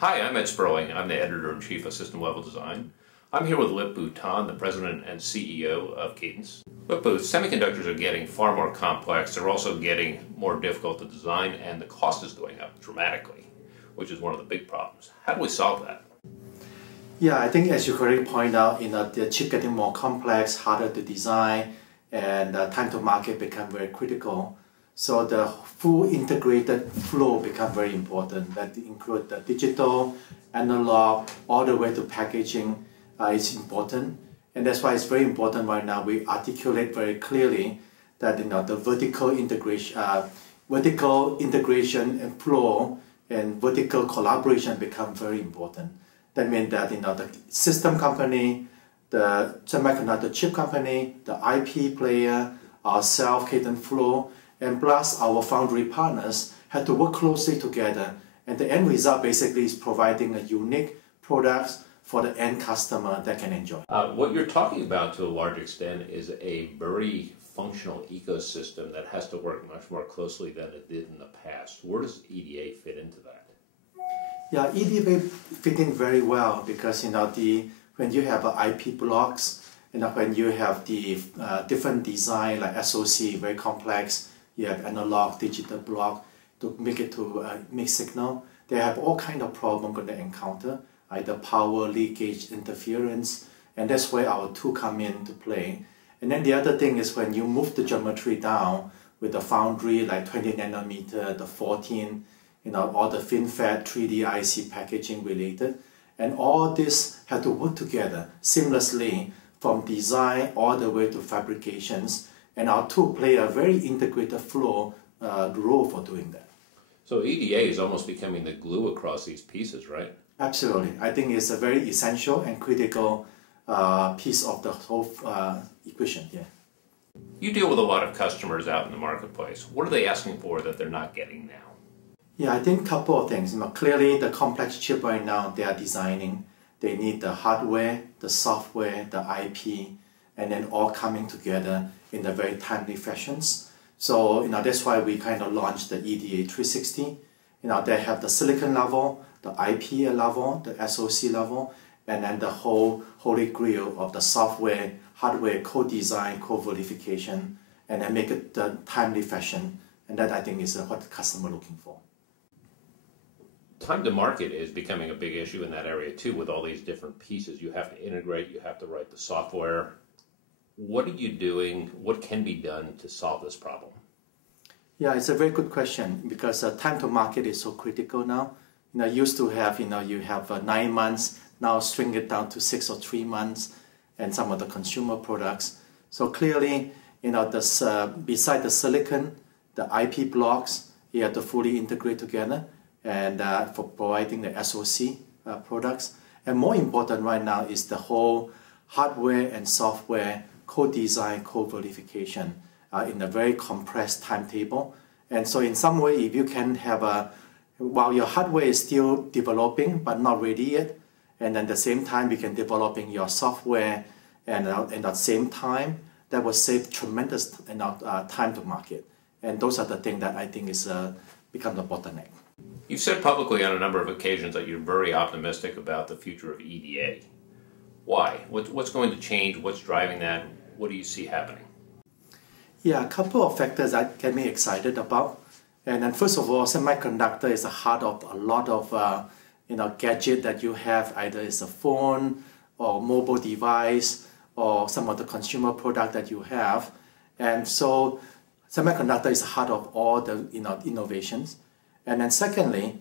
Hi, I'm Ed Sperling. I'm the Editor-in-Chief of System Level Design. I'm here with Lip-Bu Tan, the President and CEO of Cadence. Lip-Bu, semiconductors are getting far more complex. They're also getting more difficult to design, and the cost is going up dramatically, which is one of the big problems. How do we solve that? Yeah, I think as you correctly point out, the chip getting more complex, harder to design, and time to market become very critical. So the full integrated flow become very important. That include the digital, analog, all the way to packaging is important. And that's why it's very important right now we articulate very clearly that the vertical integration and flow and vertical collaboration become very important. That means that the system company, the semiconductor chip company, the IP player, ourselves, Cadence Flow, and plus our foundry partners have to work closely together. And the end result basically is providing a unique products for the end customer that can enjoy. What you're talking about to a large extent is a very functional ecosystem that has to work much more closely than it did in the past. Where does EDA fit into that? Yeah, EDA fit in very well because when you have IP blocks, when you have the different design like SoC, very complex, you have analog, digital block to make it to mixed signal. They have all kind of problems going to encounter, either power, leakage, interference, and that's where our tool come into play. And then the other thing is when you move the geometry down with the foundry like 20 nanometer, the 14, all the FinFET, 3D IC packaging related, and all this have to work together seamlessly from design all the way to fabrications. And our tool play a very integrated flow role for doing that. So EDA is almost becoming the glue across these pieces, right? Absolutely. I think it's a very essential and critical piece of the whole equation. Yeah. You deal with a lot of customers out in the marketplace. What are they asking for that they're not getting now? Yeah, I think a couple of things. Clearly, the complex chip right now they are designing, they need the hardware, the software, the IP, and then all coming together in a very timely fashions. So that's why we kind of launched the EDA 360. They have the silicon level, the IP level, the SoC level, and then the whole holy grail of the software, hardware co-design, co-verification, and then make it the timely fashion. And that I think is what the customer looking for. Time to market is becoming a big issue in that area too, with all these different pieces. You have to integrate, you have to write the software. What are you doing? What can be done to solve this problem? Yeah, it's a very good question because time to market is so critical now. Used to have, you have 9 months, now shrink it down to 6 or 3 months, and some of the consumer products. So clearly, beside the silicon, the IP blocks, you have to fully integrate together, and for providing the SoC products. And more important right now is the whole hardware and software co-design, co-verification in a very compressed timetable. And so in some way, if you can have while your hardware is still developing but not ready yet, and at the same time you can developing your software, and at the same time, that will save tremendous time to market. And those are the things that I think is become the bottleneck. You've said publicly on a number of occasions that you're very optimistic about the future of EDA. Why? What's going to change? What's driving that? What do you see happening? Yeah, a couple of factors that get me excited about. And then first of all, semiconductor is the heart of a lot of gadget that you have, either it's a phone or mobile device or some of the consumer product that you have. And so semiconductor is the heart of all the innovations. And then secondly,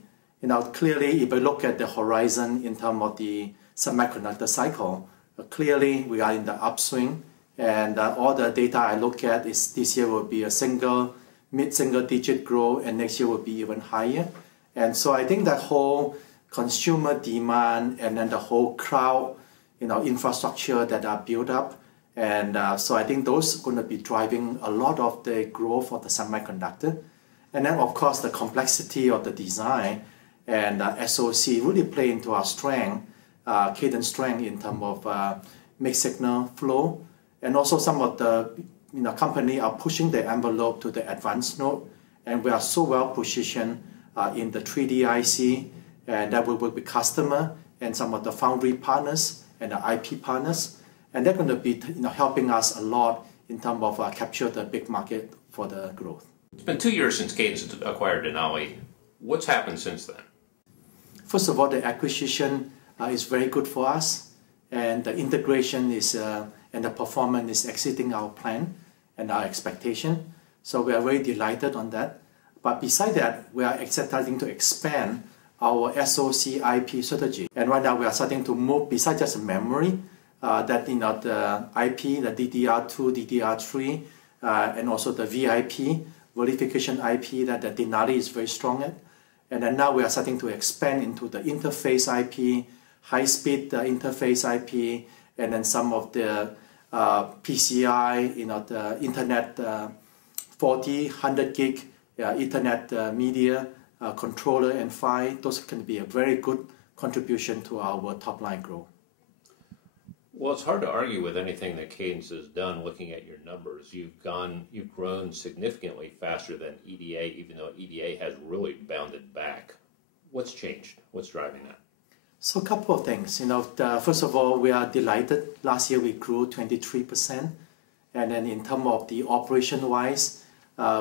clearly if I look at the horizon in terms of the semiconductor cycle, clearly we are in the upswing, and all the data I look at is this year will be a mid-single digit growth, and next year will be even higher. And so I think that whole consumer demand and then the whole cloud infrastructure that are built up, and so I think those are going to be driving a lot of the growth of the semiconductor. And then of course the complexity of the design and SoC really play into our strength, Cadence strength in terms of mixed signal flow, and also some of the company are pushing the envelope to the advanced node, and we are so well positioned in the 3D IC and that will work with customer and some of the foundry partners and the IP partners, and they're going to be helping us a lot in terms of capture the big market for the growth. It's been 2 years since Cadence acquired Denali. What's happened since then? First of all, the acquisition is very good for us, and the integration is and the performance is exceeding our plan and our expectation. So we are very delighted on that. But beside that, we are starting to expand our SoC IP strategy. And right now we are starting to move, besides just memory, that the IP, the DDR2, DDR3, and also the VIP, verification IP that the Denali is very strong at. And then now we are starting to expand into the interface IP, high-speed interface IP, and then some of the PCI, the Internet 40, 100 gig Ethernet media controller and PHY. Those can be a very good contribution to our top line growth. Well, it's hard to argue with anything that Cadence has done. Looking at your numbers, you've grown significantly faster than EDA, even though EDA has really bounded back. What's changed? What's driving that? So a couple of things. First of all, we are delighted. Last year we grew 23%, and then in terms of the operation-wise,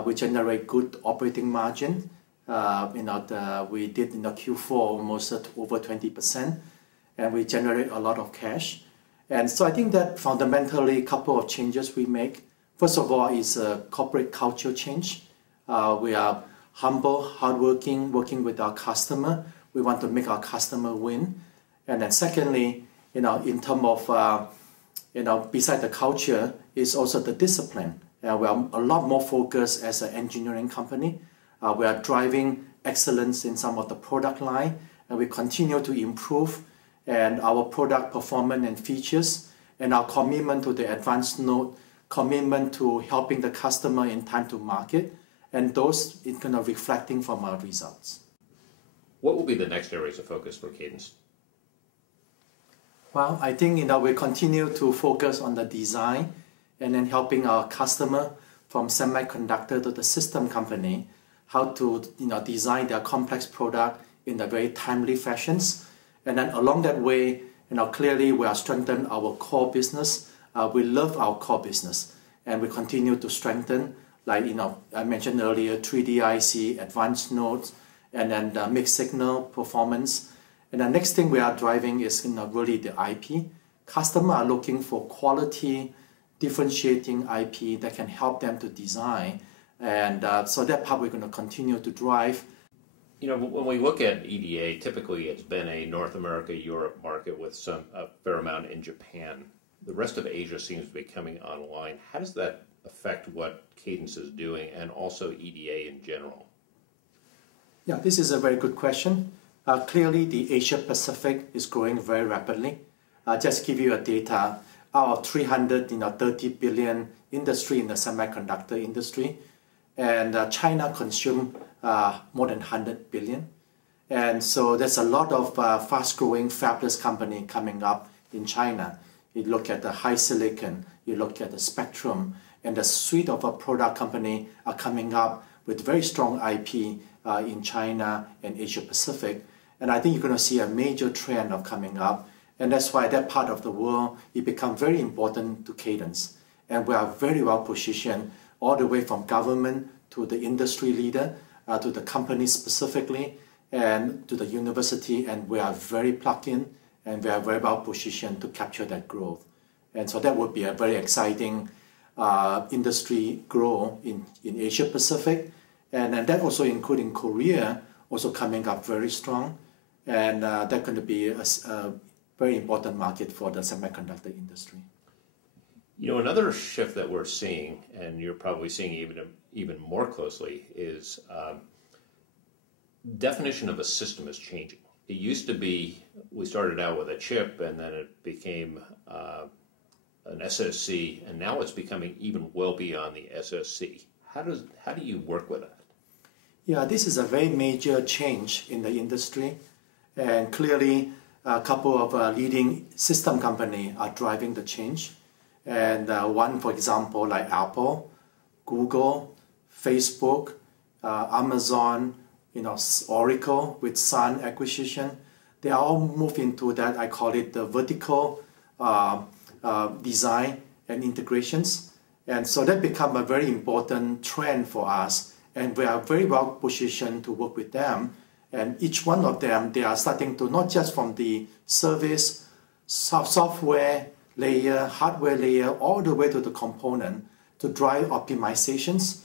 we generate good operating margin. We did in the Q4 almost over 20%, and we generate a lot of cash. And so I think that fundamentally a couple of changes we make. First of all is a corporate culture change. We are humble, hardworking, working with our customer. We want to make our customer win. And then secondly, in terms of, beside the culture is also the discipline. We are a lot more focused as an engineering company. We are driving excellence in some of the product line, and we continue to improve and our product performance and features, and our commitment to the advanced node, commitment to helping the customer in time to market, and those is kind of reflecting from our results. What will be the next areas of focus for Cadence? Well, I think we continue to focus on the design and then helping our customer from semiconductor to the system company how to design their complex product in a very timely fashions. And then along that way, clearly we are strengthening our core business. We love our core business, and we continue to strengthen, like I mentioned earlier, 3D IC, advanced nodes, and then the mixed signal performance. And the next thing we are driving is really the IP. Customers are looking for quality, differentiating IP that can help them to design, and so that part we're going to continue to drive. When we look at EDA, typically it's been a North America, Europe market with a fair amount in Japan. The rest of Asia seems to be coming online. How does that affect what Cadence is doing and also EDA in general? Yeah, this is a very good question. Clearly, the Asia Pacific is growing very rapidly. Just give you a data, out of 330 billion industry in the semiconductor industry, and China consumes more than 100 billion. And so there's a lot of fast-growing fabless company coming up in China. You look at the high silicon, you look at the Spectrum, and the suite of a product company are coming up with very strong IP in China and Asia Pacific. And I think you're going to see a major trend of coming up. And that's why that part of the world, it becomes very important to Cadence. And we are very well positioned all the way from government to the industry leader, to the company specifically, and to the university. And we are very plugged in, and we are very well positioned to capture that growth. And so that would be a very exciting industry growth in Asia Pacific. And that also including Korea, also coming up very strong. And that's going to be a very important market for the semiconductor industry. Another shift that we're seeing, and you're probably seeing even more closely, is definition of a system is changing. It used to be we started out with a chip, and then it became an SoC, and now it's becoming even well beyond the SoC. How do you work with that? Yeah, this is a very major change in the industry, and clearly a couple of leading system companies are driving the change. And one, for example, like Apple, Google, Facebook, Amazon, Oracle with Sun acquisition. They all move into that, I call it the vertical design and integrations. And so that become a very important trend for us. And we are very well positioned to work with them. And each one of them, they are starting to not just from the service, software layer, hardware layer, all the way to the component to drive optimizations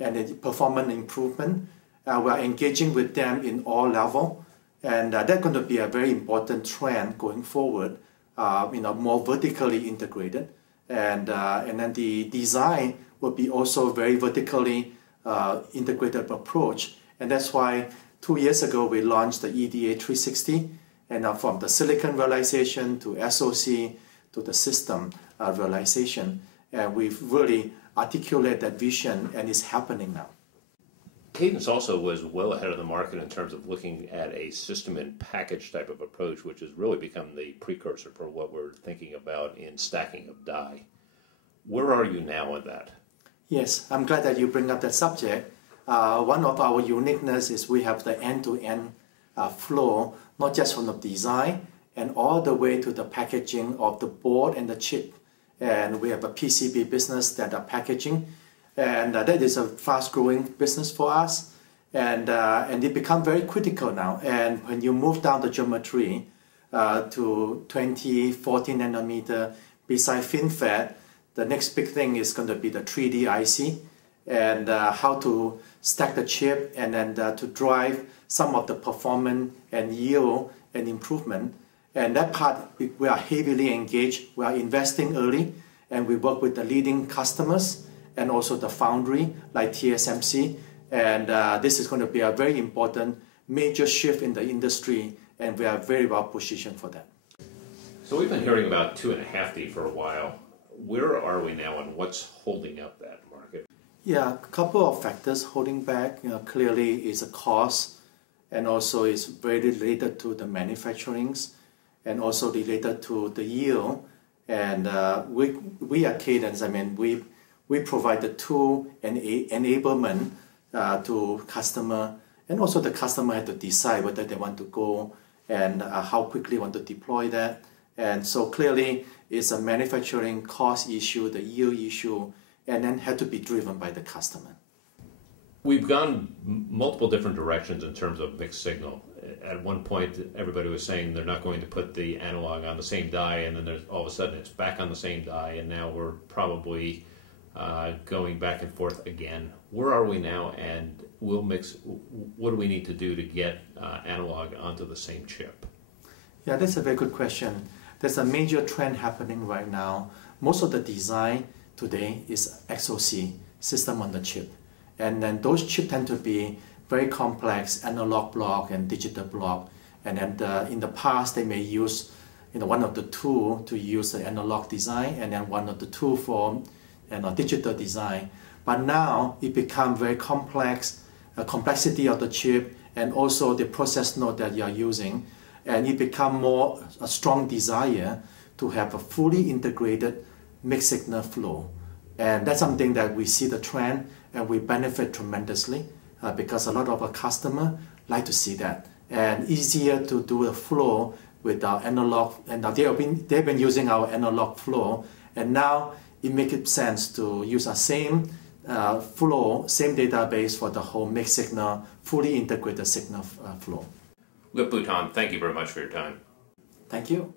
and the performance improvement. We are engaging with them in all level. And that's going to be a very important trend going forward, more vertically integrated. And then the design will be also very vertically integrated approach. And that's why 2 years ago we launched the EDA 360, and from the silicon realization to SoC to the system realization. And we've really articulated that vision, and it's happening now. Cadence also was well ahead of the market in terms of looking at a system and package type of approach, which has really become the precursor for what we're thinking about in stacking of die. Where are you now with that? Yes, I'm glad that you bring up that subject. One of our uniqueness is we have the end-to-end flow, not just from the design and all the way to the packaging of the board and the chip. And we have a PCB business that are packaging. And that is a fast-growing business for us, and it become very critical now. And when you move down the geometry to 20, 40 nanometer, besides FinFET, the next big thing is going to be the 3D IC, and how to stack the chip, and then to drive some of the performance and yield and improvement. And that part, we are heavily engaged. We are investing early, and we work with the leading customers and also the foundry like TSMC. And this is going to be a very important major shift in the industry, and we are very well positioned for that. So we've been hearing about 2.5D for a while. Where are we now, and what's holding up that market? Yeah, a couple of factors holding back. Clearly is a cost, and also is very related to the manufacturings, and also related to the yield. And we at Cadence, we provide the tool and enablement to customer, and also the customer had to decide whether they want to go and how quickly want to deploy that. And so clearly it's a manufacturing cost issue, the yield issue, and then had to be driven by the customer. We've gone multiple different directions in terms of mixed signal. At one point, everybody was saying they're not going to put the analog on the same die, and then all of a sudden it's back on the same die, and now we're probably going back and forth again. Where are we now, and what do we need to do to get analog onto the same chip? Yeah, that's a very good question. There's a major trend happening right now. Most of the design today is SoC, system on the chip. And then those chips tend to be very complex, analog block and digital block. And then in the past, they may use one of the two to use the analog design, and then one of the two for digital design. But now it becomes very complex, complexity of the chip, and also the process node that you are using. And it becomes more a strong desire to have a fully integrated mixed signal flow. And that's something that we see the trend, and we benefit tremendously because a lot of our customers like to see that. And easier to do a flow with our analog, and they've been using our analog flow, and now it makes sense to use a same flow, same database for the whole mixed signal, fully integrated signal flow. Lip-Bu Tan, thank you very much for your time. Thank you.